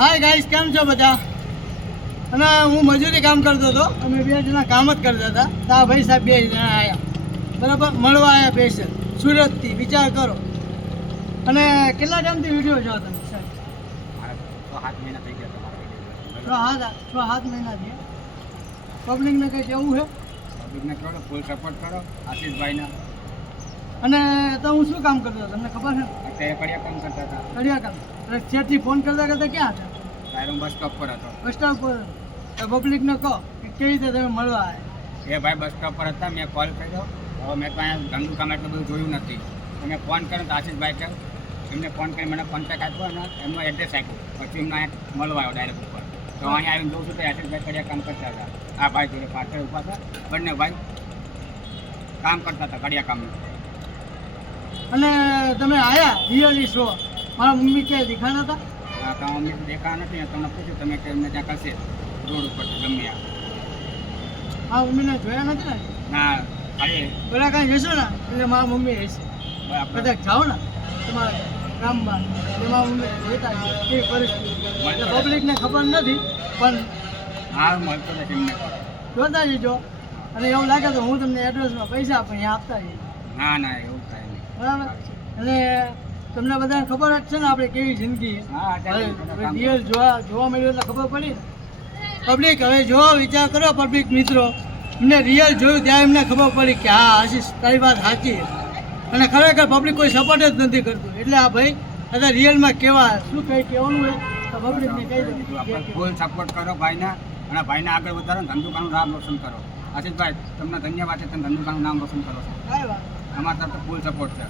Hi guys, કેમ છો બધા? અને હું મજૂરી કામ કરતો હતો. અમે બે જણા કામ જ કરતા હતા. તો આ ભાઈ સાહેબ બે જણા આવ્યા, બરાબર, મળવા આવ્યા સ્પેશિયલ સુરતથી. વિચાર કરો. અને કેટલા ટાઈમથી વિડીયો જો તમે સાહેબ? 7 મહિના થઈ ગયા છ સાત મહિના થયા. પબ્લિકને કંઈ કેવું છે? પબ્લિકને કરો, ફૂલ સપોર્ટ કરો આશીષભાઈને. અને તો હું શું કામ કરતો હતો તમને ખબર છે? અત્યારે કડિયા કામ કરતા હતા. કડિયા કામ. શેઠથી ફોન કરતા કરતા ક્યાં હતા? ત્યારે હું બસ સ્ટોપ પર હતો. બસ સ્ટોપ પર. તો પબ્લિકને કહો કે કેવી રીતે તમે મળવા આવ્યા. એ ભાઈ બસ સ્ટોપ પર હતા, મેં કોલ કર્યો. હવે મેં તો અહીંયા ધંધુ કામ એટલું બધું જોયું નથી. તો મેં ફોન કર્યો તો આશીષભાઈ કહ્યું, એમને ફોન કરી મને કોન્ટેક્ટ આપ્યો અને એમનો એડ્રેસ આપ્યો. પછી એમને અહીંયા મળવા આવ્યો ડાયરેક્ટ ઉપર. તો અહીંયા આવીને જોઉં છું તો આશીષભાઈ કડિયા કામ કરતા હતા. આ ભાઈ જોડે પાછળ ઊભા હતા, બંને ભાઈ કામ કરતા હતા કડિયા કામનું. અને તમે આવ્યા રિયલી શો, મારા મમ્મી ક્યાંય દેખાણા હતા? આ તો અમને દેખા નથી, તમને પૂછ્યું તમે કે એમને ત્યાં કરશે રોડ ઉપર ગમે આ. મારા મમ્મીને જોયા નથી ને? ના ખાલી પેલા કાંઈ જશો ને એટલે મારા મમ્મી હશે. આપણે કદાચ જાઓ ને તમારા ગામમાં એટલે મારા મમ્મી જોઈતા છે કેવી પરિસ્થિતિ. પબ્લિકને ખબર નથી પણ હા મળતો નથી એમને. જોતા જજો. અને એવું લાગે તો હું તમને એડ્રેસમાં પૈસા આપું, અહીંયા આપતા જઈએ, ના ના એવું થાય નહીં. બરાબર? અને તમને બધાને ખબર જ છે ને આપણે કેવી જિંદગી હા અત્યારે રિયલ જોવા મળ્યું એટલે ખબર પડી ને. પબ્લિક હવે જો વિચાર કરો પબ્લિક મિત્રો, એમને રિયલ જોયું ત્યાં એમને ખબર પડી કે હા આશીષ તારી વાત સાચી છે. અને ખરેખર પબ્લિક કોઈ સપોર્ટ જ નથી કરતું. એટલે આ ભાઈ અત્યારે રિયલમાં કેવા શું કંઈ કહેવાનું હોય તો પબ્લિકને કહી દો. આપણે ફૂલ સપોર્ટ કરો ભાઈને અને ભાઈને આગળ વધારો, ધંધુકાનું નામ રોશન કરો. આશીષભાઈ તમને ધન્યવાદ છે, તમે ધંધુકાનું નામ રોશન કરો છો. કાંઈ વાત અમારા તરફ ફૂલ સપોર્ટ છે.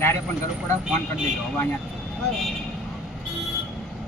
ત્યારે પણ જરૂર પડે ફોન કરી દેજો. હવે અહીંયા કાંઈ વાત.